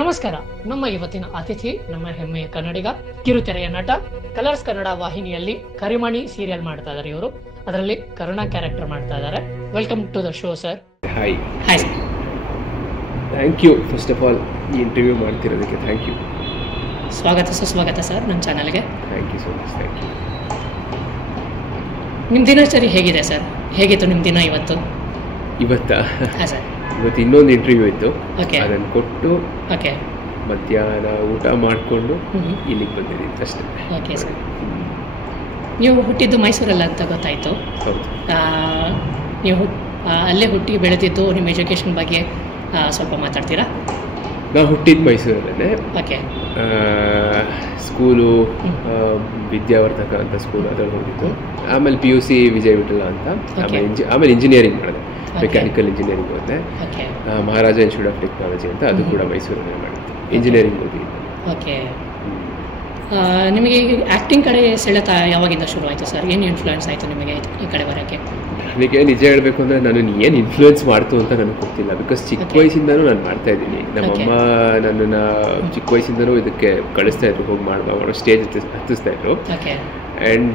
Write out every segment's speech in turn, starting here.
ನಮಸ್ಕಾರ. ನಮ್ಮ ಇವತ್ತಿನ ಅತಿಥಿ ನಮ್ಮ ಹೆಮ್ಮೆಯ ಕನ್ನಡಿಗ, ಕಿರುತೆರೆಯ ನಟ, ಕಲರ್ಸ್ ಕನ್ನಡ ವಾಹಿನಿಯಲ್ಲಿ ಕರಿಮಣಿ ಸೀರಿಯಲ್ ಮಾಡ್ತಾ ಇದ್ದಾರೆ ಇವರು. ಅದರಲ್ಲಿ ಕರುಣ ಕ್ಯಾರೆಕ್ಟರ್ ಮಾಡ್ತಾ ಇದ್ದಾರೆ. Welcome to the show sir. Hi hi. Thank you. First of all ಈ ಇಂಟರ್ವ್ಯೂ ಮಾಡ್ತಿರೋದಕ್ಕೆ ಥ್ಯಾಂಕ್ ಯು. ಸ್ವಾಗತ ಸುಸ್ವಾಗತ ಸರ್ ನಮ್ಮ ಚಾನಲ್ಗೆ. Thank you so much. Thank you. ನಿಮ್ಮ ದಿನಚರಿ ಹೇಗಿದೆ ಸರ್? ಹೇಗಿತ್ತು ನಿಮ್ಮ ದಿನ ಇವತ್ತು? ಇವತ್ತಾ? ಹಾಂ ಸರ್. ಇವತ್ತು ಇನ್ನೊಂದು ಇಂಟರ್ವ್ಯೂ ಇತ್ತು, ಓಕೆ ಅದನ್ನು ಕೊಟ್ಟು ಓಕೆ ಮಧ್ಯಾಹ್ನ ಊಟ ಮಾಡಿಕೊಂಡು ಇಲ್ಲಿಗೆ ಬಂದಿದ್ದೀನಿ ಅಷ್ಟೇ. Okay sir. ನೀವು ಹುಟ್ಟಿದ್ದು ಮೈಸೂರಲ್ಲಿ ಅಂತ ಗೊತ್ತಾಯಿತು. ಹೌದು. ನೀವು ಅಲ್ಲೇ ಹುಟ್ಟಿ ಬೆಳೆದಿದ್ದು, ನಿಮ್ಮ ಎಜುಕೇಷನ್ ಬಗ್ಗೆ ಸ್ವಲ್ಪ ಮಾತಾಡ್ತೀರಾ? ನಾವು ಹುಟ್ಟಿದ್ದು ಮೈಸೂರಲ್ಲೇ. ಓಕೆ. ಸ್ಕೂಲು ವಿದ್ಯಾವರ್ಧಕ ಅಂತ ಸ್ಕೂಲ್ ಅದ್ರಲ್ಲಿ ಹೋಗಿದ್ದು. ಆಮೇಲೆ PUC ವಿಜಯ ವಿಠಲ ಅಂತ. ಆಮೇಲೆ ಇಂಜಿನಿಯರಿಂಗ್ ಮಾಡಿದೆ, ಮೆಕ್ಯಾನಿಕಲ್ ಇಂಜಿನಿಯರಿಂಗ್ ಹೋದೆ. ಮಹಾರಾಜ ಇನ್ಸ್ಟಿಟ್ಯೂಟ್ ಆಫ್ ಟೆಕ್ನಾಲಜಿ ಅಂತ, ಅದು ಕೂಡ ಮೈಸೂರಲ್ಲೇ ಮಾಡಿದ್ದು. ಇಂಜಿನಿಯರಿಂಗ್ ಹೋಗಿ. ಓಕೆ. ನಿಮಗೆ ಆ್ಯಕ್ಟಿಂಗ್ ಕಡೆ ಸೆಳೆತ ಯಾವಾಗಿಂದ ಶುರು ಆಯಿತು ಸರ್? ಏನು ಇನ್ಫ್ಲೂಯೆನ್ಸ್ ಆಯಿತು ನಿಮಗೆ ಈ ಕಡೆ ಬರೋಕ್ಕೆ? ನನಗೆ ನಿಜ ಹೇಳಬೇಕು ಅಂದರೆ ನಾನು ಏನು ಇನ್ಫ್ಲೂಯೆನ್ಸ್ ಮಾಡ್ತು ಅಂತ ನನಗೆ ಗೊತ್ತಿಲ್ಲ. ಬಿಕಾಸ್ ಚಿಕ್ಕ ವಯಸ್ಸಿಂದನೂ ನಾನು ಮಾಡ್ತಾ ಇದ್ದೀನಿ. ನಮ್ಮಮ್ಮ ನನ್ನನ್ನು ಚಿಕ್ಕ ವಯಸ್ಸಿಂದನೂ ಇದಕ್ಕೆ ಕಳಿಸ್ತಾ ಇದ್ರು, ಹೋಗಿ ಮಾಡೋ ಸ್ಟೇಜ್ ಹತ್ತಿಸ್ತಾ ಇದ್ರು. ಆ್ಯಂಡ್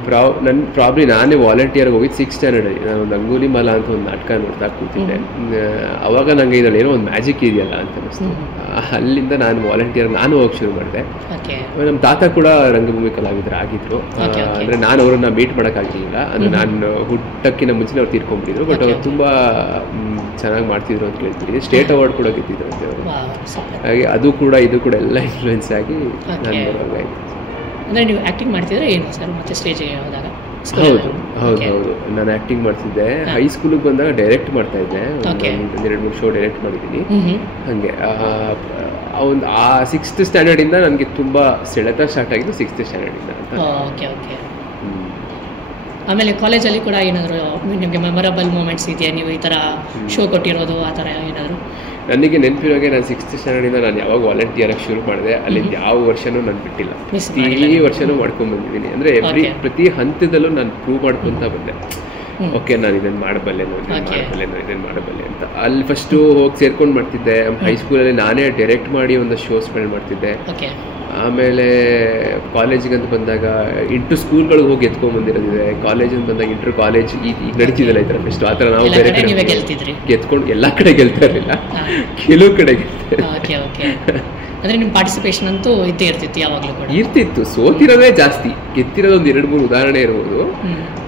ಪ್ರಾಬ್ಲಿ ನಾನೇ ವಾಲಂಟಿಯರ್ಗೆ ಹೋಗಿದ್ದು 6th ಸ್ಟ್ಯಾಂಡರ್ಡಲ್ಲಿ. ನಾನು ಒಂದು ಅಂಗುಲಿ ಮಾಲ ಅಂತ ಒಂದು ನಾಟಕ ನೋಡ್ತಾ ಕೂತಿದ್ದೆ. ಅವಾಗ ನನಗೆ ಇದರಲ್ಲಿ ಏನೋ ಒಂದು ಮ್ಯಾಜಿಕ್ ಇದೆಯಲ್ಲ ಅಂತ ಅನ್ನಿಸ್ತು. ಅಲ್ಲಿಂದ ನಾನು ವಾಲಂಟಿಯರ್ ಹೋಗಿ ಶುರು ಮಾಡಿದೆ. ನಮ್ಮ ತಾತ ಕೂಡ ರಂಗಭೂಮಿ ಕಲಾವಿದರಾಗಿದ್ದರು. ಅಂದರೆ ನಾನು ಅವರನ್ನು ಮೀಟ್ ಮಾಡೋಕ್ಕಾಗಿರಲಿಲ್ಲ. ಅಂದರೆ ನಾನು ಹುಟ್ಟಕ್ಕಿಂತ ಮುಂಚೆ ಅವ್ರು ತೀರ್ಕೊಂಡ್ಬಿಟ್ಟಿದ್ರು. ಬಟ್ ಅವ್ರು ತುಂಬ ಚೆನ್ನಾಗಿ ಮಾಡ್ತಿದ್ರು ಅಂತ ಕೇಳ್ತಿದ್ದೆ. ಸ್ಟೇಟ್ ಅವಾರ್ಡ್ ಕೂಡ ಗೆದ್ದಿದ್ರು ಅಂತ ಅವರು. ಹಾಗೆ ಇದು ಕೂಡ ಎಲ್ಲ ಇನ್ಫ್ಲೂಯೆನ್ಸ್ ಆಗಿ ನಾನು ಬರೋಂಗಾಯ್ತು. ಅಂದರೆ ನೀವು ಆ್ಯಕ್ಟಿಂಗ್ ಮಾಡ್ತಿದ್ರೆ ಏನು ಸರ್ ಮತ್ತೆ ಸ್ಟೇಜಿಗೆ ಹೋದಾಗ? ಹೌದು. ನಾನು ಆ್ಯಕ್ಟಿಂಗ್ ಮಾಡ್ತಿದ್ದೆ. ಹೈಸ್ಕೂಲಿಗೆ ಬಂದಾಗ ಡೈರೆಕ್ಟ್ ಮಾಡ್ತಾ ಇದ್ದೆ. ಒಂದು 2-3 ಶೋ ಡೈರೆಕ್ಟ್ ಮಾಡಿದ್ದೀನಿ. ಹಾಗೆ ಒಂದು 6th ಸ್ಟ್ಯಾಂಡರ್ಡಿಂದ ನನಗೆ ತುಂಬ ಸೆಳೆತ ಸ್ಟಾರ್ಟ್ ಆಗಿದ್ದು 6th ಸ್ಟ್ಯಾಂಡರ್ಡಿಂದ ಅಂತ. Okay okay. ಆಮೇಲೆ ಕಾಲೇಜಲ್ಲಿ ಕೂಡ ಏನಾದರೂ ನಿಮಗೆ ಮೆಮೊರಬಲ್ ಮೂಮೆಂಟ್ಸ್ ಇದೆಯಾ? ನೀವು ಈ ಥರ ಶೋ ಕೊಟ್ಟಿರೋದು ಆ ಥರ ಏನಾದರೂ? ನನಗೆ ನೆನಪಿರೋಗೆ ನಾನು 6th ಸ್ಟ್ಯಾಂಡರ್ಡಿಂದ ನಾನು ಯಾವಾಗ ವಾಲಂಟಿಯರಾಗಿ ಶುರು ಮಾಡಿದೆ, ಅಲ್ಲಿಂದ ಯಾವ ವರ್ಷನೂ ನಾನು ಬಿಟ್ಟಿಲ್ಲ. ಪ್ರತಿ ವರ್ಷನೂ ಮಾಡ್ಕೊಂಡು ಬಂದಿದ್ದೀನಿ. ಅಂದರೆ ಪ್ರತಿ ಹಂತದಲ್ಲೂ ನಾನು ಪ್ರೂವ್ ಮಾಡ್ಕೊತ ಬಂದೆ. ಓಕೆ, ನಾನು ಇದನ್ನು ಮಾಡಬಲ್ಲೆ ಅಂತ. ಅಲ್ಲಿ ಫಸ್ಟು ಹೋಗಿ ಸೇರ್ಕೊಂಡು ಮಾಡ್ತಿದ್ದೆ. ಹೈಸ್ಕೂಲಲ್ಲಿ ನಾನೇ ಡೈರೆಕ್ಟ್ ಮಾಡಿ ಒಂದು ಶೋಸ್ಗಳು ಮಾಡ್ತಿದ್ದೆ. ಆಮೇಲೆ ಕಾಲೇಜಿಗಂತ ಬಂದಾಗ ಇಂಟರ್ ಸ್ಕೂಲ್ಗಳಿಗೆ ಹೋಗಿ ಎತ್ಕೊಂಡ್ಬಂದಿರೋದಿದೆ. ಕಾಲೇಜಿಂದ ಬಂದಾಗ ಇಂಟರ್ ಕಾಲೇಜ್ ಈಗ ನಡೀತಿದ್ದಲ್ಲ ಈ ಥರ ಫೆಸ್ಟ್, ಆ ಥರ ನಾವು ಬೇರೆ ಕಡೆ ಗೆದ್ಕೊಂಡು ಎಲ್ಲ ಕಡೆ ಗೆಲ್ತಾ ಇರಲಿಲ್ಲ, ಕೆಲವು ಕಡೆ ಅಂದರೆ ನಿಮ್ಮ ಪಾರ್ಟಿಸಿಪೇಷನ್ ಅಂತೂ ಇದ್ದೇ ಇರ್ತಿತ್ತು, ಯಾವಾಗಲೂ ಕೂಡ ಇರ್ತಿತ್ತು. ಸೋತಿರೋದೇ ಜಾಸ್ತಿ, ಗೆದ್ದಿರೋದು ಒಂದು 2-3 ಉದಾಹರಣೆ ಇರ್ಬೋದು.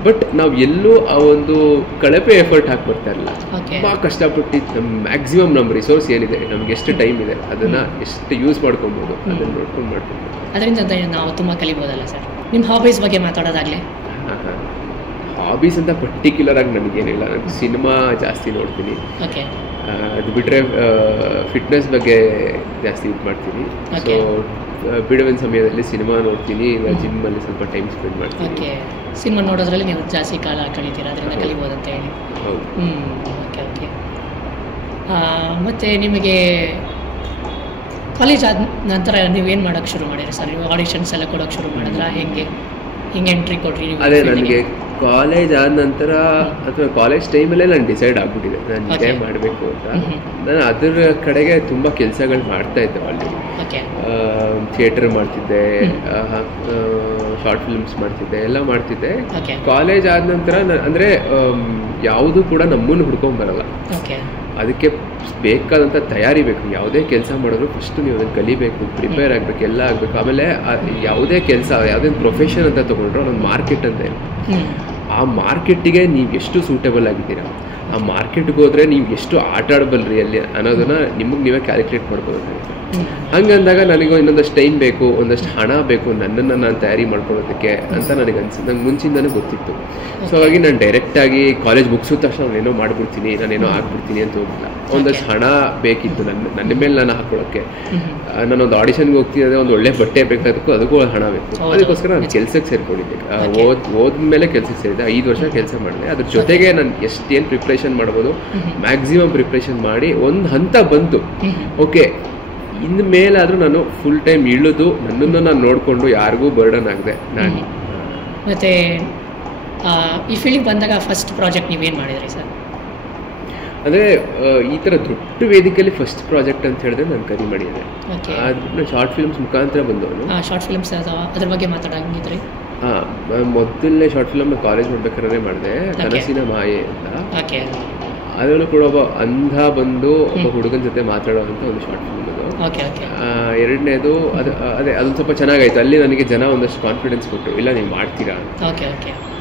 ಬಟ್ ನಾವು ಎಲ್ಲೂ ಆ ಒಂದು ಕಳಪೆ ಎಫರ್ಟ್ ಹಾಕ್ಬರ್ತಾ ಇರಲಿಲ್ಲ. ತುಂಬ ಕಷ್ಟಪಟ್ಟು ಮ್ಯಾಕ್ಸಿಮಮ್ ನಮ್ಮ ರಿಸೋರ್ಸ್ ಏನಿದೆ, ನಮ್ಗೆ ಎಷ್ಟು ಟೈಮ್ ಇದೆ, ಅದನ್ನು ಎಷ್ಟು ಯೂಸ್ ಮಾಡ್ಕೊಬೋದು, ಅದನ್ನು ನೋಡ್ಕೊಂಡು ಮಾಡ್ಕೊಂಡು. ಅದರಿಂದ ನಾವು ತುಂಬ ಕಲಿಬೋದಲ್ಲ ಸರ್? ನಿಮ್ಮ ಹಾಬೀಸ್ ಬಗ್ಗೆ ಮಾತಾಡೋದಾಗಲಿ? ಹಾಬೀಸ್ ಅಂತ ಪರ್ಟಿಕ್ಯುಲರ್ ಆಗಿ ನನಗೇನಿಲ್ಲ. ನಾನು ಸಿನಿಮಾ ಜಾಸ್ತಿ ನೋಡ್ತೀನಿ. ಅದು ಬಿಟ್ಟರೆ ಫಿಟ್ನೆಸ್ ಬಗ್ಗೆ ಜಾಸ್ತಿ ಇದು ಮಾಡ್ತೀನಿ. ಸೊ ಬಿಡುವಿನ ಸಮಯದಲ್ಲಿ ಸಿನಿಮಾ ನೋಡ್ತೀನಿ, ಇಲ್ಲ ಜಿಮ್ಮಲ್ಲಿ ಸ್ವಲ್ಪ ಟೈಮ್ ಸ್ಪೆಂಡ್ ಮಾಡ್ತೀನಿ. ಸಿನಿಮಾ ನೋಡೋದ್ರಲ್ಲಿ ನೀವು ಜಾಸ್ತಿ ಕಾಲ ಕಳೀತೀರಾ, ಅದರಿಂದ ಕಲಿಬೋದು ಅಂತ ಹೇಳಿ. ಹೌದು. Okay okay. ಮತ್ತು ನಿಮಗೆ ಕಾಲೇಜ್ ಆದ ನಂತರ ನೀವೇನು ಮಾಡೋಕ್ಕೆ ಶುರು ಮಾಡಿರಿ ಸರ್? ನೀವು ಆಡಿಷನ್ಸ್ ಎಲ್ಲ ಕೊಡೋಕ್ಕೆ ಶುರು ಮಾಡಿದ್ರಾ? ಹೆಂಗೆ ಎಂಟ್ರಿ ಕೊಟ್ರಿ ನೀವು? ಅದೇ, ನನಗೆ ಕಾಲೇಜ್ ಆದ ನಂತರ ಅಥವಾ ಕಾಲೇಜ್ ಟೈಮಲ್ಲೇ ನಾನು ಡಿಸೈಡ್ ಆಗ್ಬಿಟ್ಟಿದೆ ನಾನು ಇದೇ ಮಾಡಬೇಕು ಅಂತ. ನಾನು ಅದರ ಕಡೆಗೆ ತುಂಬ ಕೆಲಸಗಳು ಮಾಡ್ತಾ ಇದ್ದೆ. ಆಲ್ರೆಡಿ ಥಿಯೇಟರ್ ಮಾಡ್ತಿದ್ದೆ, ಶಾರ್ಟ್ ಫಿಲ್ಮ್ಸ್ ಮಾಡ್ತಿದ್ದೆ, ಎಲ್ಲ ಮಾಡ್ತಿದ್ದೆ. ಕಾಲೇಜ್ ಆದ ನಂತರ ಅಂದರೆ ಯಾವುದೂ ಕೂಡ ನಮ್ಮನ್ನು ಹುಡ್ಕೊಂಬರಲ್ಲ. ಅದಕ್ಕೆ ಬೇಕಾದಂಥ ತಯಾರಿ ಬೇಕು. ಯಾವುದೇ ಕೆಲಸ ಮಾಡಿದ್ರು ಫಸ್ಟು ನೀವು ಅದನ್ನು ಕಲಿಬೇಕು, ಪ್ರಿಪೇರ್ ಆಗಬೇಕು, ಎಲ್ಲ ಆಗಬೇಕು. ಆಮೇಲೆ ಯಾವುದೇ ಕೆಲಸ, ಯಾವುದೇ ಪ್ರೊಫೆಷನ್ ಅಂತ ತೊಗೊಂಡ್ರು ಅದೊಂದು ಮಾರ್ಕೆಟ್ ಅಂತ ಇದೆ. ಆ ಮಾರ್ಕೆಟ್ಟಿಗೆ ನೀವು ಎಷ್ಟು ಸೂಟೇಬಲ್ ಆಗಿದ್ದೀರಾ, ಆ ಮಾರ್ಕೆಟ್ಗೆ ಹೋದರೆ ನೀವು ಎಷ್ಟು ಆಟ ಆಡಬಲ್ರಿ ಅಲ್ಲಿ ಅನ್ನೋದನ್ನು ನಿಮಗೆ ನೀವೇ ಕ್ಯಾಲ್ಕುಲೇಟ್ ಮಾಡ್ಕೋಬೇಕಾಗುತ್ತೆ. ಹಂಗಂದಾಗ ನನಗೆ ಇನ್ನೊಂದಷ್ಟು ಟೈಮ್ ಬೇಕು, ಒಂದಷ್ಟು ಹಣ ಬೇಕು ನನ್ನನ್ನು ನಾನು ತಯಾರಿ ಮಾಡ್ಕೊಳ್ಳೋದಕ್ಕೆ ಅಂತ ನನಗೆ ನಂಗೆ ಮುಂಚಿಂದನೂ ಗೊತ್ತಿತ್ತು. ಸೊ ಹಾಗಾಗಿ ನಾನು ಡೈರೆಕ್ಟಾಗಿ ಕಾಲೇಜ್ ಮುಗಿಸಿದ ತಕ್ಷಣ ನಾನೇನೋ ಮಾಡಿಬಿಡ್ತೀನಿ, ನಾನೇನೋ ಆಗ್ಬಿಡ್ತೀನಿ ಅಂತ ಹೋಗಿಲ್ಲ. ಒಂದಷ್ಟು ಹಣ ಬೇಕಿತ್ತು ನನ್ನ ಮೇಲೆ ನಾನು ಹಾಕೊಳ್ಳೋಕ್ಕೆ. ನಾನೊಂದು ಆಡಿಷನ್ಗೆ ಹೋಗ್ತೀನಿ ಅಂದರೆ ಒಂದು ಒಳ್ಳೆ ಬಟ್ಟೆ ಬೇಕಾದಕ್ಕೂ ಅದಕ್ಕೂ ಹಣ ಬೇಕು. ಅದಕ್ಕೋಸ್ಕರ ನಾನು ಕೆಲಸಕ್ಕೆ ಸೇರ್ಕೊಂಡಿದ್ದೆ. ಓದ್ಮೇಲೆ ಕೆಲಸಕ್ಕೆ ಸೇರಿದೆ. 5 ವರ್ಷ ಕೆಲಸ ಮಾಡಿದೆ. ಅದ್ರ ಜೊತೆಗೆ ನಾನು ಏನು ಪ್ರಿಪ್ರೇಷನ್ ಮಾಡ್ಬೋದು ಮ್ಯಾಕ್ಸಿಮಮ್ ಪ್ರಿಪ್ರೇಷನ್ ಮಾಡಿ ಒಂದು ಹಂತ ಬಂತು. ಓಕೆ, ಇನ್ನು ಮೇಲಾದರೂ ನಾನು ಫುಲ್ ಟೈಮ್ ಇಳಿದು ನನ್ನನ್ನು ನಾನು ನೋಡಿಕೊಂಡು ಯಾರಿಗೂ ಬರ್ಡನ್ ಆಗದೆ ನಾನು. ಮತ್ತು ಈ ಫೀಲ್ಡಿಗೆ ಬಂದಾಗ ಫಸ್ಟ್ ಪ್ರಾಜೆಕ್ಟ್ ನೀವೇನು ಮಾಡಿದ್ರಿ ಸರ್? ಅಂದರೆ ಈ ಥರ ದೊಡ್ಡ ವೇದಿಕೆಯಲ್ಲಿ ಫಸ್ಟ್ ಪ್ರಾಜೆಕ್ಟ್ ಅಂತ ಹೇಳಿದ್ರೆ ನಾನು ಕರಿಮಣಿ ಇದೆ. ನಾನು ಶಾರ್ಟ್ ಫಿಲ್ಮ್ಸ್ ಮುಖಾಂತರ ಬಂದವನು. ಶಾರ್ಟ್ ಫಿಲ್ಮ್ಸ್ ಅದ್ರ ಬಗ್ಗೆ ಮಾತಾಡಂಗಿದ್ರಿ? ಮೊದಲನೇ ಶಾರ್ಟ್ ಫಿಲ್ಮ್ ಕಾಲೇಜ್ ಮಾಡ್ಬೇಕಾದ್ರೆ ಮಾಡಿದೆ, ಕನಸಿನ ಮಾಯೆ ಅಂತ. ಅದರಲ್ಲೂ ಕೂಡ ಒಬ್ಬ ಅಂಧ ಬಂದು ಒಬ್ಬ ಹುಡುಗನ ಜೊತೆ ಮಾತಾಡೋವಂಥ ಒಂದು ಶಾರ್ಟ್ ಫಿಲ್ಮ್ ಅದು. ಎರಡನೇದು ಅದೇ ಅದೊಂದು ಸ್ವಲ್ಪ ಚೆನ್ನಾಗಾಯ್ತು. ಅಲ್ಲಿ ನನಗೆ ಜನ ಒಂದಷ್ಟು ಕಾನ್ಫಿಡೆನ್ಸ್ ಕೊಟ್ಟರು, ಇಲ್ಲ ನೀವು ಮಾಡ್ತೀರಾ ಅಂತ.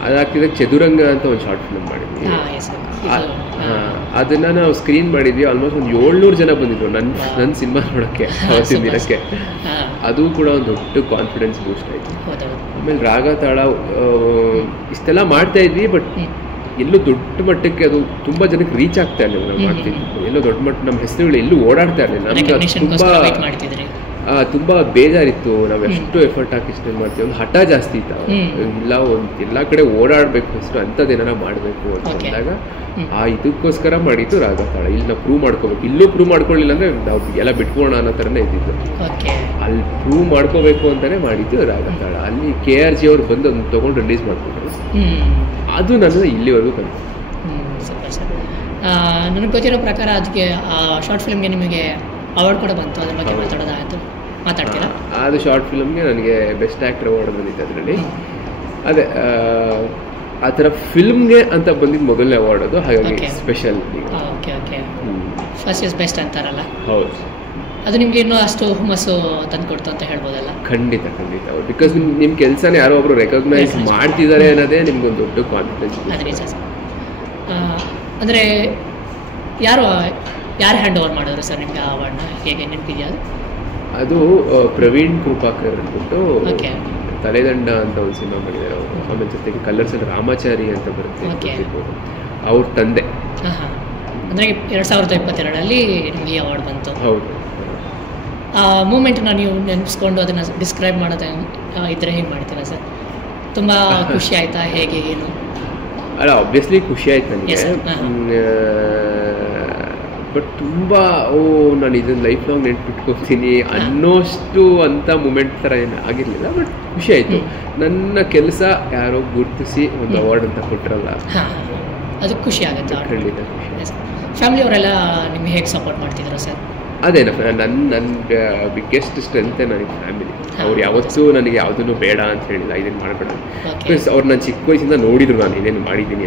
ಅದಾಗ್ತಿದ್ದಾಗ ಚದುರಂಗ ಅಂತ ಒಂದು ಶಾರ್ಟ್ ಫಿಲ್ಮ್ ಮಾಡಿದ್ವಿ. ಅದನ್ನ ನಾವು ಸ್ಕ್ರೀನ್ ಮಾಡಿದ್ವಿ. ಆಲ್ಮೋಸ್ಟ್ ಒಂದು 700 ಜನ ಬಂದಿದ್ರು ನನ್ನ ಸಿನಿಮಾ ನೋಡೋಕ್ಕೆ ಅವತ್ತಿನ ದಿನಕ್ಕೆ. ಅದು ಕೂಡ ಒಂದು ದೊಡ್ಡ ಕಾನ್ಫಿಡೆನ್ಸ್ ಬೂಸ್ಟ್ ಆಯಿತು. ಆಮೇಲೆ ರಾಗ ತಾಳ ಇಷ್ಟೆಲ್ಲ ಮಾಡ್ತಾ ಇದ್ವಿ, ಬಟ್ ಎಲ್ಲೂ ದೊಡ್ಡ ಮಟ್ಟಕ್ಕೆ ಅದು ತುಂಬ ಜನಕ್ಕೆ ರೀಚ್ ಆಗ್ತಾ ಇರಲಿಲ್ಲ. ನಾವು ಮಾಡ್ತಿದ್ವಿ ಎಲ್ಲೋ ದೊಡ್ಡ ಮಟ್ಟ ನಮ್ಮ ಹೆಸರುಗಳು ಎಲ್ಲೂ ಓಡಾಡ್ತಾ ಇರಲಿಲ್ಲ. ನಮ್ಗೆ ತುಂಬ ಬೇಜಾರಿತ್ತು. ನಾವು ಎಷ್ಟು ಎಫರ್ಟ್ ಹಾಕಿ ಇಷ್ಟು ಮಾಡ್ತೀವಿ, ಒಂದು ಹಠ ಜಾಸ್ತಿ ಇತ್ತು. ಎಲ್ಲ ಕಡೆ ಓಡಾಡಬೇಕು ಹೆಸರು, ಅಂಥದ್ದೇನಾರ ಮಾಡಬೇಕು ಅಂತ ಅಂದಾಗ ಇದಕ್ಕೋಸ್ಕರ ಮಾಡಿದ್ದು ರಾಗ ತಾಳ. ಇಲ್ಲಿ ನಾವು ಪ್ರೂವ್ ಮಾಡ್ಕೋಬೇಕು. ಇಲ್ಲೂ ಪ್ರೂವ್ ಮಾಡ್ಕೊಳ್ಳಿಲ್ಲ ಅಂದರೆ ನಾವು ಎಲ್ಲ ಬಿಟ್ಕೋಣ ಅನ್ನೋ ಥರನೇ ಇದ್ದಿದ್ದು. ಅಲ್ಲಿ ಪ್ರೂವ್ ಮಾಡ್ಕೋಬೇಕು ಅಂತಲೇ ಮಾಡಿದ್ದು ರಾಗ ತಾಳ. ಅಲ್ಲಿ KRG ಅವ್ರು ಬಂದು ಅದನ್ನು ತೊಗೊಂಡು ರಿಲೀಸ್ ಮಾಡಿಕೊಟ್ರು. ಅದು ನನ್ನ ಇಲ್ಲಿವರೆಗೂ ಕಲಿತು. ನನಗೆ ಗೊತ್ತಿರೋ ಪ್ರಕಾರ ಅದಕ್ಕೆ ಶಾರ್ಟ್ ಫಿಲ್ಮ್ಗೆ ನಿಮಗೆ ಅವಾರ್ಡ್ ಕೂಡ ಬಂತು. ಅದ್ರ ಬಗ್ಗೆ ಮಾತಾಡ್ತೀರಾ? ಅದು ಶಾರ್ಟ್ ಫಿಲ್ಮ್ಗೆ ನನಗೆ ಬೆಸ್ಟ್ ಆ್ಯಕ್ಟರ್ ಅವಾರ್ಡ್ ಬಂದಿತ್ತು. ಅದರಲ್ಲಿ ಅದೇ ಆ ಥರ ಫಿಲ್ಮ್ಗೆ ಅಂತ ಬಂದಿದ್ದು ಮೊದಲನೇ ಅವಾರ್ಡ್ ಅದು. ಹಾಗಾಗಿ ಸ್ಪೆಷಲ್. ಫಸ್ಟ್ ಇಸ್ ಬೆಸ್ಟ್ ಅಂತಾರಲ್ಲ, ಹೌದು. ಅದು ನಿಮ್ಗೆ ಇನ್ನೂ ಅಷ್ಟು ಹುಮ್ಮಸ್ಸು ತಂದು ಕೊಡ್ತು ಅಂತ ಹೇಳ್ಬೋದಲ್ಲ? ಖಂಡಿತ ಬಿಕಾಸ್ ನಿಮ್ಮ ಕೆಲಸನ ಯಾರೋ ಒಬ್ರು ರೆಕಗ್ನೈಸ್ ಮಾಡ್ತಿದ್ದಾರೆ ಅನ್ನೋದೇ ನಿಮ್ಗೊಂದು ದೊಡ್ಡ ಕಾನ್ಫಿಡೆನ್ಸ್. ಅಂದರೆ ಯಾರು ಹ್ಯಾಂಡ್ ಓವರ್ ಮಾಡಿದ್ರು ಸರ್ ನಿಮಗೆ ಆ ಅವಾರ್ಡ್ನ? ಹೇಗೆ ನೆನಪಿದೆಯಾ ಅದು? ಪ್ರವೀಣ್ ಕೃಪಾಕರ್ ಅಂದ್ಬಿಟ್ಟು ತಲೆದಂಡ ಅಂತ ಒಂದು ಸಿನಿಮಾ ಮಾಡಿದ್ದಾರೆ ಅವರು. ಆಮೇಲೆ ಜೊತೆಗೆ ಕಲರ್ಸಲ್ಲಿ ರಾಮಾಚಾರಿ ಅಂತ ಬರುತ್ತೆ, ಅವ್ರ ತಂದೆ. ಅಂದರೆ 2022 ನಿಮಗೆ ಈ ಅವಾರ್ಡ್ ಬಂತು. ಹೌದು. ಆ ಮೂಮೆಂಟ್ನ ನೀವು ನೆನಪಿಸ್ಕೊಂಡು ಅದನ್ನು ಡಿಸ್ಕ್ರೈಬ್ ಮಾಡೋದು ಇದ್ರೆ ಹೇಗೆ ಮಾಡ್ತೀರಾ ಸರ್? ತುಂಬ ಖುಷಿ ಆಯಿತಾ, ಹೇಗೆ ಏನು? ಅಲ್ಲ, ಆಬ್ವಿಯಸ್ಲಿ ಖುಷಿ ಆಯ್ತು ನನಗೆ. ಬಟ್ ತುಂಬ ನಾನು ಇದನ್ನು ಲೈಫ್ ಲಾಂಗ್ ನೆನ್ಪಿಟ್ಕೊತೀನಿ ಅನ್ನೋಷ್ಟು ಅಂಥ ಮೂಮೆಂಟ್ ಥರ ಏನು ಆಗಿರಲಿಲ್ಲ. ಬಟ್ ಖುಷಿ ಆಯಿತು. ನನ್ನ ಕೆಲಸ ಯಾರೋ ಗುರುತಿಸಿ ಒಂದು ಅವಾರ್ಡ್ ಅಂತ ಕೊಟ್ಟರಲ್ಲ, ಅದು ಖುಷಿ ಆಗುತ್ತೆ. ಖಂಡಿತ. ಫ್ಯಾಮಿಲಿ ಅವರೆಲ್ಲ ನಿಮಗೆ ಹೇಗೆ ಸಪೋರ್ಟ್ ಮಾಡ್ತಿದ್ದಾರೆ ಸರ್? ಅದೇನ ನನ್ನ ಬಿಗ್ಗೆಸ್ಟ್ ಸ್ಟ್ರೆಂತೆ ನನಗೆ ಫ್ಯಾಮಿಲಿ. ಅವ್ರು ಯಾವತ್ತೂ ನನಗೆ ಯಾವುದನ್ನು ಬೇಡ ಅಂತ ಹೇಳಿಲ್ಲ, ಇದನ್ನು ಮಾಡಬೇಡ. ಪ್ಲಸ್ ಅವ್ರು ನಾನು ಚಿಕ್ಕ ವಯಸ್ಸಿಂದ ನೋಡಿದ್ರು ನಾನು ಏನೇನು ಮಾಡಿದ್ದೀನಿ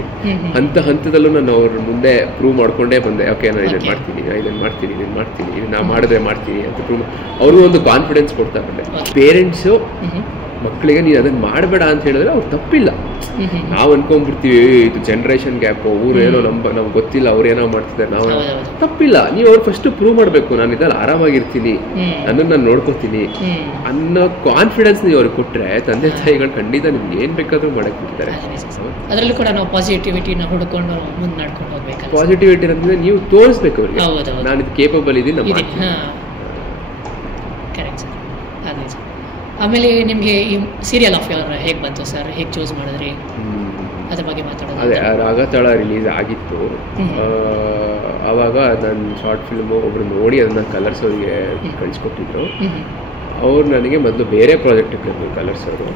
ಅಂತ. ಹಂತದಲ್ಲೂ ನಾನು ಅವ್ರ ಮುಂದೆ ಪ್ರೂವ್ ಮಾಡ್ಕೊಂಡೇ ಬಂದೆ. ಓಕೆ, ನಾನು ಇದನ್ನು ಮಾಡ್ತೀನಿ, ಇದನ್ನು ನಾ ಮಾಡಿದ್ರೆ ಮಾಡ್ತೀನಿ ಅಂತ ಪ್ರೂವ್. ಅವ್ರಿಗೂ ಒಂದು ಕಾನ್ಫಿಡೆನ್ಸ್ ಕೊಡ್ತಾ ಬಂದೆ. ಪೇರೆಂಟ್ಸು ಮಕ್ಕಳಿಗೆ ನೀನು ಅದನ್ನು ಮಾಡಬೇಡ ಅಂತ ಹೇಳಿದ್ರೆ ಅವ್ರು ತಪ್ಪಿಲ್ಲ. ನಾವು ಅನ್ಕೊಂಡ್ಬಿಡ್ತೀವಿ ಇದು ಜನ್ರೇಷನ್ ಗ್ಯಾಪು, ಅವ್ರು ಏನೋ ನಮ್ಗೆ ಗೊತ್ತಿಲ್ಲ, ಅವ್ರು ಏನೋ ಮಾಡ್ತಿದ್ದಾರೆ, ನಾವು ತಪ್ಪಿಲ್ಲ. ನೀವು ಅವ್ರು ಫಸ್ಟ್ ಪ್ರೂವ್ ಮಾಡಬೇಕು, ನಾನು ಇದ್ರಲ್ಲಿ ಆರಾಮಾಗಿರ್ತೀನಿ, ನನ್ನನ್ನು ನಾನು ನೋಡ್ಕೋತೀನಿ ಅನ್ನೋ ಕಾನ್ಫಿಡೆನ್ಸ್ ನೀವು ಅವ್ರಿಗೆ ಕೊಟ್ಟರೆ ತಂದೆ ತಾಯಿಗಳು ಖಂಡಿತ ನಿಮ್ಗೆ ಏನು ಬೇಕಾದರೂ ಮಾಡಕ್ಕೆ ಬಿಡ್ತಾರೆ. ಅದರಲ್ಲೂ ಕೂಡ ನಾವು ಪಾಸಿಟಿವಿಟಿನ ಹುಡ್ಕೊಂಡು ಮುಂದೆ ನಡ್ಕೊಂಡು ಹೋಗ್ಬೇಕು. ಪಾಸಿಟಿವಿಟಿ ಅಂದರೆ ನೀವು ತೋರಿಸ್ಬೇಕು ಅವ್ರಿಗೆ, ನಾನು ಇದು ಕೇಪಬಲ್ ಇದ್ದೀನಿ. ಕರೆಕ್ಟ್ ಸರ್, ಅದೇ ಸರ್. ಆಮೇಲೆ ನಿಮಗೆ ಈ ಸೀರಿಯಲ್ ಆಫ್ ಯುವರ್ ಹೇಗೆ ಬಂತು ಸರ್? ಹೇಗೆ ಚೂಸ್ ಮಾಡಿದ್ರಿ? ಅದ್ರ ಬಗ್ಗೆ ಮಾತಾಡೋದು. ಅದೇ ರಾಗತಾಳ ರಿಲೀಸ್ ಆಗಿತ್ತು. ಆವಾಗ ನಾನು ಶಾರ್ಟ್ ಫಿಲ್ಮು ಒಬ್ರು ನೋಡಿ ಅದನ್ನ ಕಲರ್ಸ್ ಅವರಿಗೆ ಕಳಿಸ್ಕೊಟ್ಟಿದ್ರು. ಅವ್ರು ನನಗೆ ಮೊದಲು ಬೇರೆ ಪ್ರಾಜೆಕ್ಟ್ ಕರೆದ್ರು ಕಲರ್ಸ್ ಅವರು.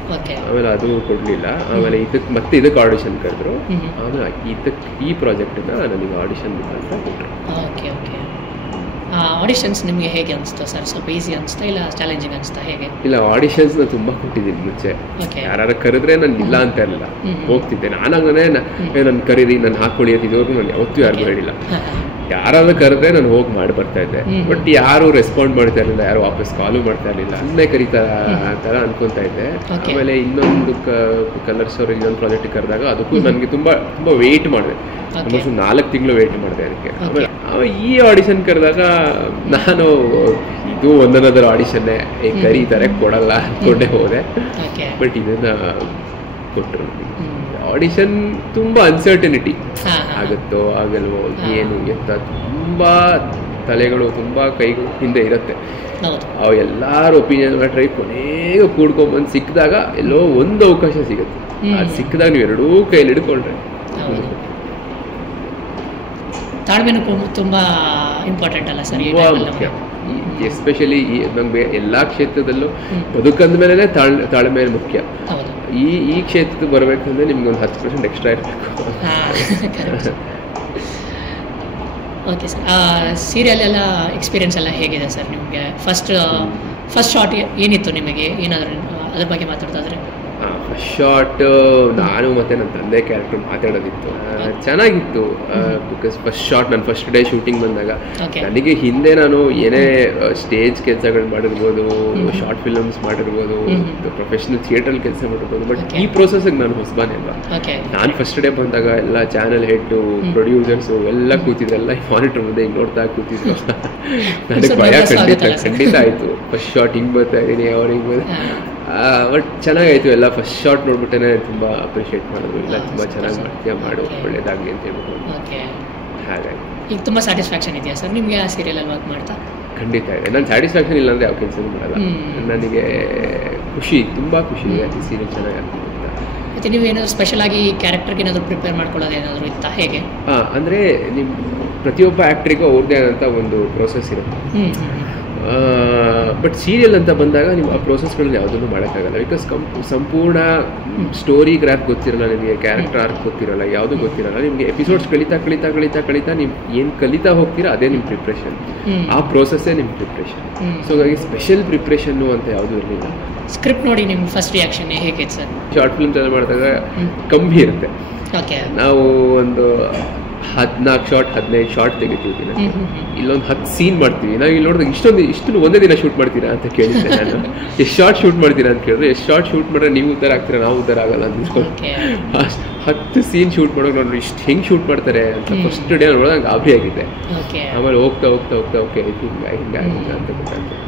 ಆಮೇಲೆ ಅದು ಕೊಡಲಿಲ್ಲ. ಆಮೇಲೆ ಇದಕ್ಕೆ ಆಡಿಷನ್ ಕರೆದ್ರು. ಆಮೇಲೆ ಈ ಪ್ರಾಜೆಕ್ಟನ್ನ ನನಗೆ ಆಡಿಷನ್ ಅಂತ ಕೊಟ್ಟರು. Okay okay. ಆಡಿಷನ್ಸ್ ನಿಮಗೆ ಹೇಗೆ ಅನಿಸ್ತಾ ಸರ್? ಸ್ವಲ್ಪ ಈಸಿ ಅನಿಸ್ತಾ ಇಲ್ಲ ಚಾಲೆಂಜಿಂಗ್ ಅನಿಸ್ತಾ ಹೇಗೆ? ಇಲ್ಲ, ಆಡಿಷನ್ಸ್ನ ತುಂಬ ಕೊಟ್ಟಿದ್ದೀನಿ ಮುಂಚೆ. ಯಾರು ಕರೆದ್ರೆ ನಾನು ಇಲ್ಲ ಅಂತ ಇರಲಿಲ್ಲ, ಹೋಗ್ತಿದ್ದೆ. ನಾನಾಗೇ ನನ್ನ ಕರೀರಿ, ನಾನು ಹಾಕೊಳ್ಳಿ ಅಂತ ಇದುವರೆಗೂ ನಾನು ಯಾವತ್ತೂ ಯಾರಿಗೂ ಹೇಳಿಲ್ಲ. ಯಾರಾದ್ರೂ ಕರೆದ್ರೆ ನಾನು ಹೋಗಿ ಮಾಡಿ ಬರ್ತಾ ಇದ್ದೆ. ಬಟ್ ಯಾರು ರೆಸ್ಪಾಂಡ್ ಮಾಡ್ತಾ ಇರಲಿಲ್ಲ, ಯಾರು ವಾಪಸ್ ಕಾಲು ಮಾಡ್ತಾ ಇರಲಿಲ್ಲ, ಸುಮ್ಮನೆ ಕರೀತಾ ಥರ ಅನ್ಕೊತಾ ಇದ್ದೆ. ಆಮೇಲೆ ಇನ್ನೊಂದು ಕಲರ್ಸ್ ಅವ್ರಿಗೆ ಇನ್ನೊಂದು ಪ್ರಾಜೆಕ್ಟ್ ಕರೆದಾಗ ಅದಕ್ಕೂ ನನಗೆ ತುಂಬ ತುಂಬ ವೆಯ್ಟ್ ಮಾಡಿದೆ. ಆಲ್ಮೋಸ್ಟ್ 4 ತಿಂಗಳು ವೆಯ್ಟ್ ಮಾಡಿದೆ ಅದಕ್ಕೆ. ಆಮೇಲೆ ಈ ಆಡಿಷನ್ ಕರೆದಾಗ ನಾನು ಇದು ಒಂದೊಂದರ ಆಡಿಷನ್ನೇ ಕರೀತಾರೆ, ಕೊಡಲ್ಲ ಅಂದ್ಕೊಂಡೇ ಹೋದೆ. ಬಟ್ ಇದನ್ನ ಕೊಟ್ಟರು. ಆಡಿಷನ್ ತುಂಬ ಅನ್ಸರ್ಟನಿಟಿ, ಆಗುತ್ತೋ ಆಗಲ್ವೋ ಏನು ಅಂತ ತುಂಬ ತಲೆಗಳು, ತುಂಬ ಕೈಗಳು ಹಿಂದೆ ಇರುತ್ತೆ. ಅವು ಎಲ್ಲರ ಒಪಿನಿಯನ್ ಟ್ರೈ ಕೊನೆಗೂ ಕೂಡ್ಕೊಂಡ್ಬಂದು ಸಿಕ್ಕಿದಾಗ ಎಲ್ಲೋ ಒಂದು ಅವಕಾಶ ಸಿಗುತ್ತೆ. ಅದು ಸಿಕ್ಕಿದಾಗ ನೀವು ಎರಡೂ ಕೈಯಲ್ಲಿ ಹಿಡ್ಕೊಂಡ್ರೆ. ತಾಳ್ಮೆನೂ ತುಂಬ ಇಂಪಾರ್ಟೆಂಟ್ ಅಲ್ಲ ಸರ್? ತುಂಬ ಮುಖ್ಯ. ಎಸ್ಪೆಷಲಿ ನಮಗೆ ಎಲ್ಲ ಕ್ಷೇತ್ರದಲ್ಲೂ ಬದುಕಂದ ಮೇಲೆ ತಾಳ್ಮೆ ಮುಖ್ಯ. ಈ ಕ್ಷೇತ್ರಕ್ಕೆ ಬರಬೇಕಂದ್ರೆ ನಿಮ್ಗೊಂದು 10% ಎಕ್ಸ್ಟ್ರಾ ಇರಬೇಕು. Okay sir. ಸೀರಿಯಲ್ ಎಲ್ಲ ಎಕ್ಸ್ಪೀರಿಯನ್ಸ್ ಎಲ್ಲ ಹೇಗಿದೆ ಸರ್ ನಿಮಗೆ? ಫಸ್ಟ್ ಶಾಟ್ ಏನಿತ್ತು ನಿಮಗೆ? ಏನಾದರೂ ಅದ್ರ ಬಗ್ಗೆ ಮಾತಾಡ್ತಾಯಿದ್ರೆ? ಫಸ್ಟ್ ಶಾಟ್ ನಾನು ಮತ್ತು ನನ್ನ ತಂದೆ ಕ್ಯಾರೆಕ್ಟರ್ ಮಾತಾಡೋದಿತ್ತು. ಚೆನ್ನಾಗಿತ್ತು. ಬಿಕಾಸ್ ಫಸ್ಟ್ ಶಾಟ್ ನಾನು ಫಸ್ಟ್ ಡೇ ಶೂಟಿಂಗ್ ಬಂದಾಗ ನನಗೆ ಹಿಂದೆ ನಾನು ಏನೇ ಸ್ಟೇಜ್ ಕೆಲಸಗಳು ಮಾಡಿರ್ಬೋದು, ಶಾರ್ಟ್ ಫಿಲ್ಮ್ಸ್ ಮಾಡಿರ್ಬೋದು, ಪ್ರೊಫೆಷನಲ್ ಥಿಯೇಟ್ರಲ್ಲಿ ಕೆಲಸ ಮಾಡಿರ್ಬೋದು, ಬಟ್ ಈ ಪ್ರೋಸೆಸ್ಗೆ ನಾನು ಹೊಸಬಾನೆ ಅಲ್ವಾ. ನಾನು ಫಸ್ಟ್ ಡೇ ಬಂದಾಗ ಎಲ್ಲ ಚಾನಲ್ ಹೆಡ್ಡು, ಪ್ರೊಡ್ಯೂಸರ್ಸು ಎಲ್ಲ ಕೂತಿದ್ರು, ಎಲ್ಲ ಮಾನಿಟರ್ ಮುಂದೆ ಹಿಂಗೆ ನೋಡ್ತಾ ಕೂತಿದ್ರು. ನನಗೆ ಭಯ ಖಂಡಿತ ಆಯಿತು. ಫಸ್ಟ್ ಶಾಟ್ ಹಿಂಗೆ ಬರ್ತಾ ಇದ್ದೀನಿ, ಅವ್ರು ಹಿಂಗೆ ಬಟ್ ಚೆನ್ನಾಗಾಯಿತು. ಎಲ್ಲ ಫಸ್ಟ್ ಶಾಟ್ ನೋಡ್ಬಿಟ್ಟೇ ತುಂಬ ಅಪ್ರಿಷಿಯೇಟ್ ಮಾಡಿದ್ರು. ಇಲ್ಲ ತುಂಬ ಚೆನ್ನಾಗಿ ಮಾಡ್ತೀಯ, ಮಾಡು, ಒಳ್ಳೇದಾಗಲಿ ಅಂತ ಹೇಳ್ಬಿಟ್ಟು. ಹಾಗಾಗಿ ಈಗ ತುಂಬ ಸ್ಯಾಟಿಸ್ಫ್ಯಾಕ್ಷನ್ ಇದೆಯಾ ಸರ್ ನಿಮಗೆ ಆ ಸೀರಿಯಲಲ್ಲಿ ವರ್ಕ್ ಮಾಡ್ತಾ? ಖಂಡಿತ ಇದೆ. ನಾನು ಸ್ಯಾಟಿಸ್ಫ್ಯಾಕ್ಷನ್ ಇಲ್ಲ ಅಂದರೆ ಯಾವ ಕೆಲಸನೂ ಮಾಡಲ್ಲ. ನನಗೆ ಖುಷಿ, ತುಂಬ ಖುಷಿ ಇದೆ ಈ ಸೀರಿಯಲ್ ಚೆನ್ನಾಗಿ ಆಗ್ತದೆ ಅಂತ. ಮತ್ತು ನೀವು ಏನಾದರೂ ಸ್ಪೆಷಲ್ ಆಗಿ ಕ್ಯಾರೆಕ್ಟರ್ಗೆ ಏನಾದರೂ ಪ್ರಿಪೇರ್ ಮಾಡ್ಕೊಳ್ಳೋದು ಏನಾದರೂ ಇತ್ತಾ, ಹೇಗೆ? ಅಂದರೆ ನಿಮ್ಮ ಪ್ರತಿಯೊಬ್ಬ ಆ್ಯಕ್ಟ್ರಿಗೂ ಅವ್ರದ್ದೇ ಆದಂಥ ಒಂದು ಪ್ರೋಸೆಸ್ ಇರುತ್ತೆ. ಬಟ್ ಸೀರಿಯಲ್ ಅಂತ ಬಂದಾಗ ನೀವು ಆ ಪ್ರೋಸೆಸ್ಗಳನ್ನ ಯಾವುದನ್ನು ಮಾಡೋಕ್ಕಾಗಲ್ಲ. ಬಿಕಾಸ್ ಸಂಪೂರ್ಣ ಸ್ಟೋರಿ ಗ್ರಾಫ್ ಗೊತ್ತಿರಲ್ಲ ನಿಮಗೆ, ಕ್ಯಾರೆಕ್ಟರ್ ಆರ್ಕ್ ಗೊತ್ತಿರಲ್ಲ, ಯಾವುದೂ ಗೊತ್ತಿರಲ್ಲ ನಿಮಗೆ. ಎಪಿಸೋಡ್ಸ್ ಕಲಿತಾ ನೀವು ಏನು ಕಲಿತಾ ಹೋಗ್ತೀರಾ ಅದೇ ನಿಮ್ಮ ಪ್ರಿಪ್ರೇಷನ್, ಆ ಪ್ರೋಸೆಸ್ಸೇ ನಿಮ್ಮ ಪ್ರಿಪ್ರೇಷನ್. ಸೊ ಹಾಗಾಗಿ ಸ್ಪೆಷಲ್ ಪ್ರಿಪ್ರೇಷನ್ನು ಅಂತ ಯಾವುದೂ ಇರಲಿಲ್ಲ. ಸ್ಕ್ರಿಪ್ಟ್ ನೋಡಿ ನಿಮ್ಮ ಫಸ್ಟ್ ರಿಯಾಕ್ಷನ್ ಹೇಗೆ ಸರ್? ಶಾರ್ಟ್ ಫಿಲ್ಮ್ಸ್ ಎಲ್ಲ ಮಾಡಿದಾಗ ಕಮ್ಮಿ ಇರುತ್ತೆ. ನಾವು ಒಂದು 14 ಶಾರ್ಟ್ 15 ಶಾರ್ಟ್ ತೆಗಿತೀವಿ. ಇಲ್ಲೊಂದು 10 ಸೀನ್ ಮಾಡ್ತೀವಿ. ನಾವು ಇಲ್ಲಿ ನೋಡಿದಾಗ ಇಷ್ಟನ್ನು ಒಂದೇ ದಿನ ಶೂಟ್ ಮಾಡ್ತೀರಾ ಅಂತ ಕೇಳಿದ್ದೆ ನಾನು. ಎಷ್ಟು ಶಾರ್ಟ್ ಶೂಟ್ ಮಾಡ್ತೀರಾ ಅಂತ ಕೇಳಿದ್ರೆ, ಎಷ್ಟು ಶಾರ್ಟ್ ಶೂಟ್ ಮಾಡಿದ್ರೆ ನೀವು ಉದ್ದಾರ ಆಗ್ತೀರಾ, ನಾವು ಉದ್ದಾರ ಆಗಲ್ಲ ಅಂತ. 10 ಸೀನ್ ಶೂಟ್ ಮಾಡೋಕೆ ನೋಡಿ ಇಷ್ಟು ಹೆಂಗೆ ಶೂಟ್ ಮಾಡ್ತಾರೆ ಅಂತ ಫಸ್ಟ್ ಡೇ ನೋಡಿದಾಗ ಗಾಬರಿ ಆಗಿದೆ. ಆಮೇಲೆ ಹೋಗ್ತಾ ಓಕೆ ಹಿಂಗೆ ಅಂತ ಗೊತ್ತಾಗ್ತದೆ.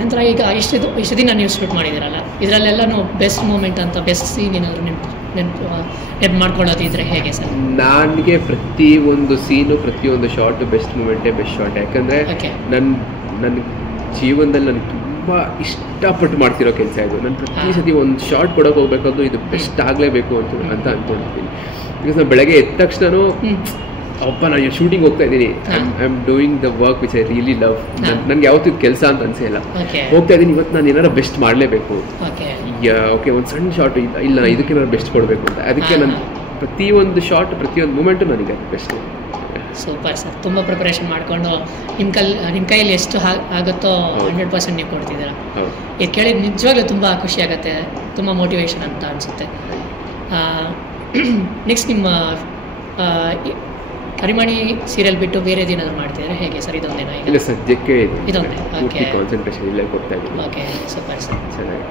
ನಂತರ ಈಗ ಇಷ್ಟು ದಿನ ನೀವು ಶೂಟ್ ಮಾಡಿದ್ದೀರಲ್ಲ, ಇದರಲ್ಲೆಲ್ಲನೂ ಬೆಸ್ಟ್ ಮೂಮೆಂಟ್ ಅಂತ ಬೆಸ್ಟ್ ಸೀನ್ ಏನಾದರೂ ನೆನಪು ಮಾಡ್ಕೊಳ್ಳೋದಿದ್ರೆ ಹೇಗೆ ಸರ್? ನನಗೆ ಪ್ರತಿಯೊಂದು ಸೀನು, ಪ್ರತಿಯೊಂದು ಶಾರ್ಟು ಬೆಸ್ಟ್ ಮೂಮೆಂಟೇ ಬೆಸ್ಟ್ ಶಾರ್ಟ್. ಯಾಕಂದರೆ ನನ್ನ ಜೀವನದಲ್ಲಿ ನನಗೆ ತುಂಬ ಇಷ್ಟಪಟ್ಟು ಮಾಡ್ತಿರೋ ಕೆಲಸ ಇದು. ನಾನು ಪ್ರತಿ ಸತಿ ಒಂದು ಶಾರ್ಟ್ ಕೊಡೋಕೆ ಹೋಗ್ಬೇಕಾದ್ರೂ ಇದು ಬೆಸ್ಟ್ ಆಗಲೇಬೇಕು ಅಂತ ಅಂದ್ಕೊಂಡಿರ್ತೀನಿ. ಬಿಕಾಸ್ ನಾನು ಬೆಳಗ್ಗೆ ಎದ್ದ ತಕ್ಷಣನೂ ಅಪ್ಪ ನಾನು ಶೂಟಿಂಗ್ ಹೋಗ್ತಾ ಇದ್ದೀನಿ, I am doing the work which I really love. ನನಗೆ ಯಾವತ್ತೂ ಇದು ಕೆಲಸ ಅಂತ ಅನಿಸೇ ಇಲ್ಲ. ಹೋಗ್ತಾ ಇದ್ದೀನಿ, ಇವತ್ತು ನಾನು ಏನಾರು ಬೆಸ್ಟ್ ಮಾಡಲೇಬೇಕು. ಓಕೆ ಒಂದು ಸಣ್ಣ ಶಾರ್ಟ್ ಇಲ್ಲ, ಇದಕ್ಕೆ ನಾನು ಬೆಸ್ಟ್ ಕೊಡಬೇಕು ಅಂತ. ಅದಕ್ಕೆ ನಾನು ಪ್ರತಿಯೊಂದು ಶಾರ್ಟ್, ಪ್ರತಿಯೊಂದು ಮೂಮೆಂಟು ನನಗೆ ಬೆಸ್ಟ್. Super sir. ತುಂಬ ಪ್ರಿಪರೇಷನ್ ಮಾಡಿಕೊಂಡು ನಿಮ್ಮ ಕೈಯಲ್ಲಿ ಎಷ್ಟು ಆಗುತ್ತೋ 100% ನೀವು ಕೊಡ್ತಿದ್ದೀರಾ. ಇದು ಕೇಳಿ ನಿಜವಾಗ್ಲೂ ತುಂಬ ಖುಷಿ ಆಗುತ್ತೆ, ತುಂಬ ಮೋಟಿವೇಶನ್ ಅಂತ ಅನಿಸುತ್ತೆ. ನೆಕ್ಸ್ಟ್ ನಿಮ್ಮ ಕರಿಮಣಿ ಸೀರಿಯಲ್ ಬಿಟ್ಟು ಬೇರೆ ಏನಾದರೂ ಮಾಡ್ತಿದ್ದಾರೆ ಹೇಗೆ ಸರ್? ಇದೊಂದೇನಾ? ಇಲ್ಲ, ಸದ್ಯಕ್ಕೆ ಇದೊಂದೇ. ಓಕೆ, ಕಾನ್ಸಂಟ್ರೇಷನ್ ಇಲ್ಲೇ ಕೊಡ್ತಾ ಇದ್ದೀನಿ. Okay, super sir. ಚೆನ್ನಾಗಿ.